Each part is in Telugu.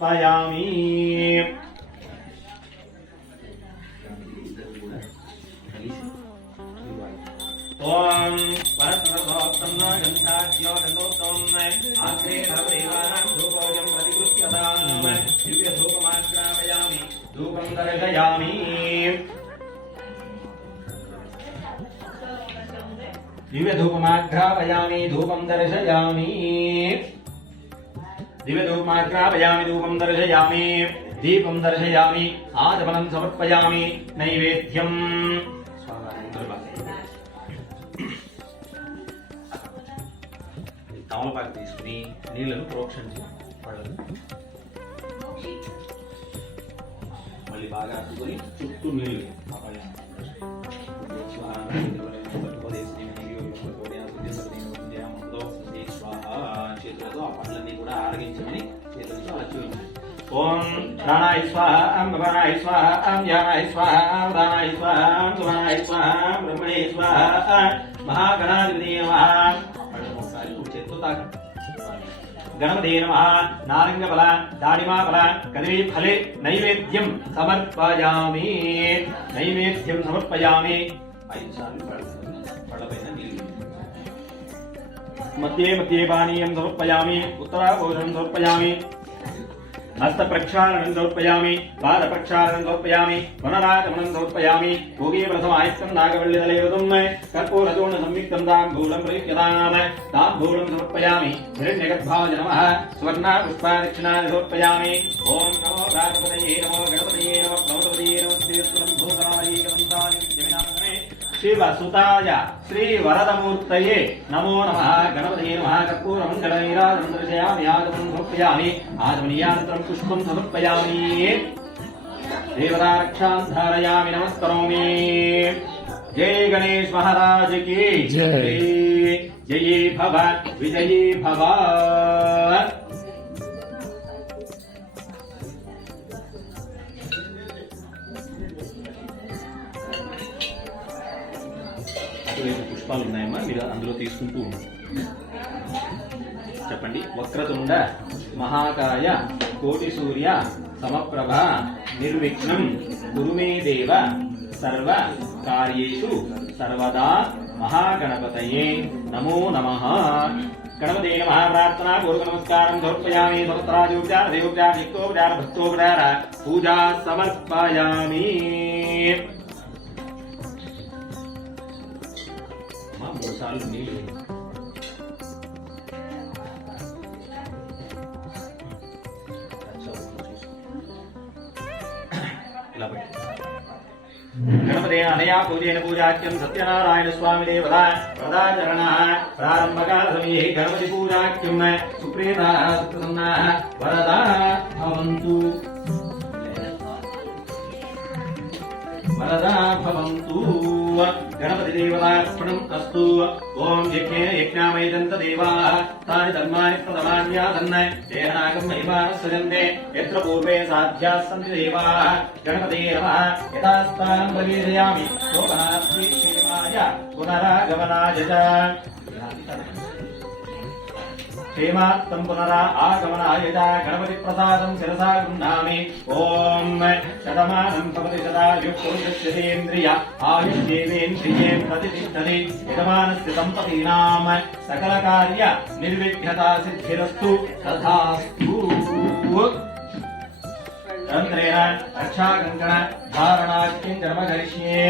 पयामि ओम परतरभक्तं गन्धाद्योतनोत्तम आग्रे भवदेवानां धूपोऽयं प्रतिगृह्यतां दिव्यधूपमाग्रापयामि धूपं दर्शयामि दिव्यधूपमाग्रापयामि धूपं दर्शयामि दिव्यधूपमाग्रापयामि धूपं दर्शयामि दीपं दर्शयामि आचमनं समर्पयामि नैवेद्यं తమలపాకు తీసుకుని నీళ్ళను ప్రోక్షించి మళ్ళీ బాగా అట్టుకొని చుట్టూ నీళ్ళు చేతులతో ఆ పండ్లన్నీ కూడా ఆరగించమని చేతులతో అలా చూపించాలి. ఓం ప్రాణాయ స్వాహ భవానాయ స్వాహ ధ్యానాయ స్వాహ దానాయ స్వాహ సుమానాయ స్వాహ బ్రహ్మణే స్వాహ మహాగణాధిపతి నమః. ఒకసారి చేతితో తాకండి. గణపతే నమః. నారంగ ఫల దాడిమా ఫల కదలీ ఫలే నైవేద్యం సమర్పయామి నైవేద్యం సమర్పయామి. 5 సార్లు పళ్ళపైన నీళ్ళు. మధ్యే మధ్యే పానీయం సమర్పయామి ఉత్తరాభోజనం సమర్పయామి हस्त प्रक्षालनं समर्पयामि पाद प्रक्षालनं समर्पयामि पुनरागमनं समर्पयामि भोगे प्रथमायुक्तं नागवल्लितलेवतं कर्पूरचूर्ण संयुक्तं ताम्बूलं प्रयुज्यताम् ताम्बूलं समर्पयामि हिरण्यगर्भाय नमः स्वर्णा पुष्पादक्षिणानि समर्पयामि ओम नमो राजपतये नमो गणपतये नमः प्रमोदपतये नमः श्रीस्वरं भूतनाय गन्धाय विद्यमानमे शिवसुताय श्री वरदमूर्तये नमो नमः. गणपतये नमः. कर्पूरमङ्गलनीराजनं दर्शयामि आगमनं समर्पयामि आगमनीयानन्तरं पुष्पं समर्पयामि देवतारक्षां धारयामि नमस्करोमि. जय गणेश महाराज की जय. जयी भव विजयी भव. పుష్పాలు ఉన్నాయమ్మా, మీరు అందులో తీసుకుంటూ చెప్పండి. వక్రతుండ మహాకాయ కోటి సూర్య సమప్రభ నిర్విఘ్నం కురుమే దేవ సర్వ కార్యేషు సర్వదా మహాగణపతయే నమో నమః. గణపతే నమః. ప్రార్థనా పూర్వక నమస్కారం సమర్పయామి. సమస్త్రాదిోపచార దేవోపచార నిత్యోపచార భక్తోపచార పూజా సమర్పయామి. 3 సార్లు నీళ్ళు. गणपते अनया पूजेन पूजाख्यं सत्यनारायण स्वामी देवता वरदाचरणः प्रारंभकाल समये गणपति पूजाख्यं सुप्रीताः सुप्रसन्नाः वरदाः भवन्तु वरदा भवन्तु. गणपति देवतार्पणम् अस्तु. ओम यज्ञेन यज्ञामयजन्त देवाः तानि धर्माणि प्रथमान्यासन् तेनागं महिमानः सजन्ते यत्र पूर्वे साध्याः सन्ति देवाः. गणपते नमः. यथास्थानं प्रवेशयामि शोभनार्थीक्षेमाय पुनरागमनाय च क्षेमात्तं पुनरा आगमनाय च गणपति प्रसादं शिरसा गृह्णामि. ओम शतमानं भवति शतायुः आयुष्येवेन्द्रिये प्रतिष्ठति यजमानस्य सम्पतीनां सकलकार्य निर्विघ्नता सिद्धिरस्तु तथास्तु. तन्त्रेण रक्षाकङ्कण धारणाख्यं कर्म करिष्ये.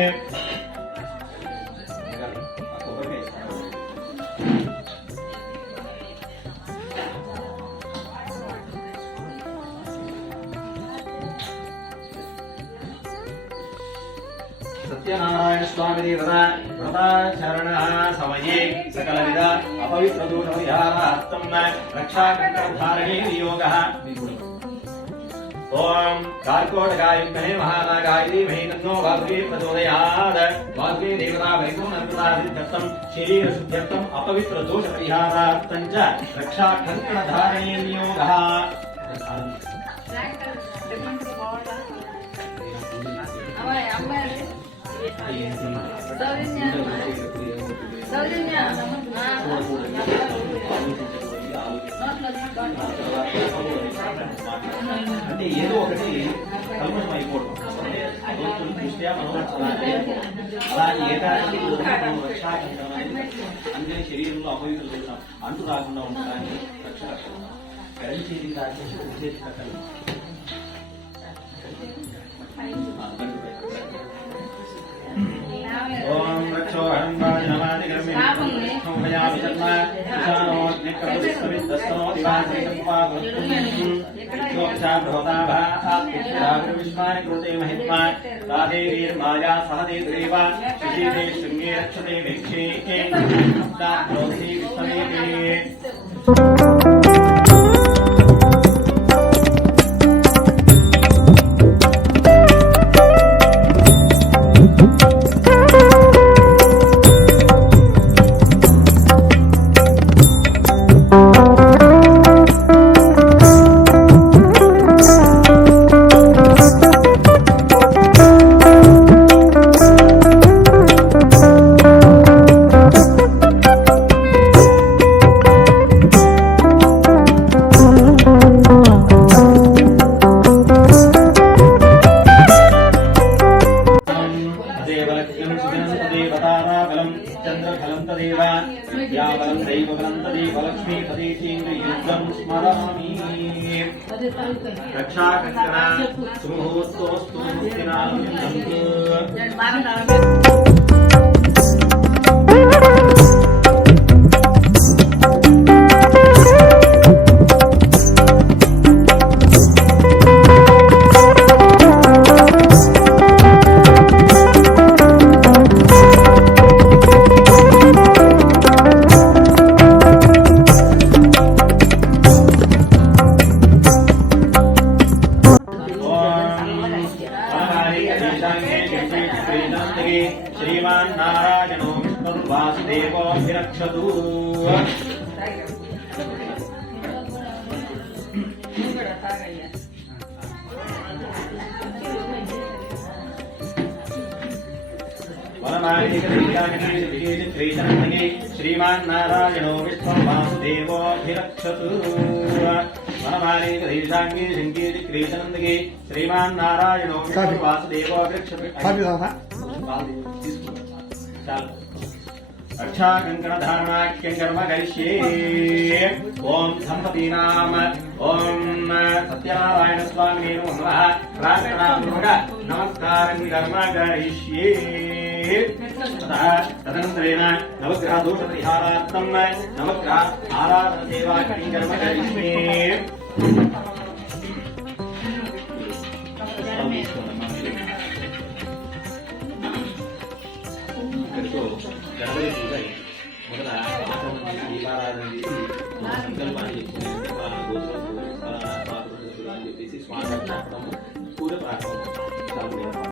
सत्यनारायण स्वामी देवता व्रताचरण समये सकलविध अपवित्रदोषविहारार्थं रक्षाकङ्कणधारणे नियोगः. ओम कार्कोटकायुक्तने महानागाय धीमहि तन्नो वासुकी प्रचोदयात्. वासुकी देवता वैकुण्ठप्रसादित्यर्थं शरीरशुद्ध्यर्थं अपवित्रदोषपरिहारार्थं च रक्षाकङ्कणधारणे नियोगः. అంటే ఏదో ఒకటి కల్మషం అయిపోవడం భగవంతుడి దృష్ట్యా మనం అలాగే ఏకానికి రక్షాకంఠం అనేది అందుకని శరీరంలో అపవిత్రులు అంటు రాకుండా ఉండడానికి రక్షణ ఎడం చేతికి రాసేసి చేతి కట్టాలి. ఓం రక్షో అహంవాది నమాది కర్మే భయామి జన్మ విషానో నిక్కరస్తమిద్దస్తనో దివాసేకృతాభావిష్మాని కృతే మహిత్మా రాధేర్మాయా సహదేవ శశీదే శృంగే రక్షతే వీక్షే క్రోధీ విష్ణవే. చంద్రఫలం తదేవ యావలం దైవబలం తదేవ లక్ష్మీ తదేశీంద్రియుద్ధం స్మరామి. రక్షాకంకణ సుముహూర్తోస్తు శ్రీమాన్ నారాయణో విష్ణుర్వాసుదేవోభిరక్షతు. శ్రీమాన్ నారాయణో విష్ణుర్వాసుదేవోభిరక్షతు. మనమానేకీశాంగే శంకేతి క్రీశనందగే శ్రీమాన్ నారాయణో విష్ణుర్వాసుదేవోభిరక్షతు. రక్షాకంకణధారణాఖ్యం కర్మ కరిష్యే. ఓం దంపతీనాం ఓం సత్యనారాయణ స్వామినే నమః ప్రార్థనాపూర్వక నమస్కారం కర్మ కరిష్యే. తదనంతరేణ నవగ్రహ దోష పరిహారార్థం నవగ్రహ ఆరాధన సేవాఖ్యం కర్మ కరిష్యే. గణపతి పూజ మొదల దీపారాధన చేసి సంకల్పాన్ని చెప్పేసి స్వామి పూజ ప్రారంభం.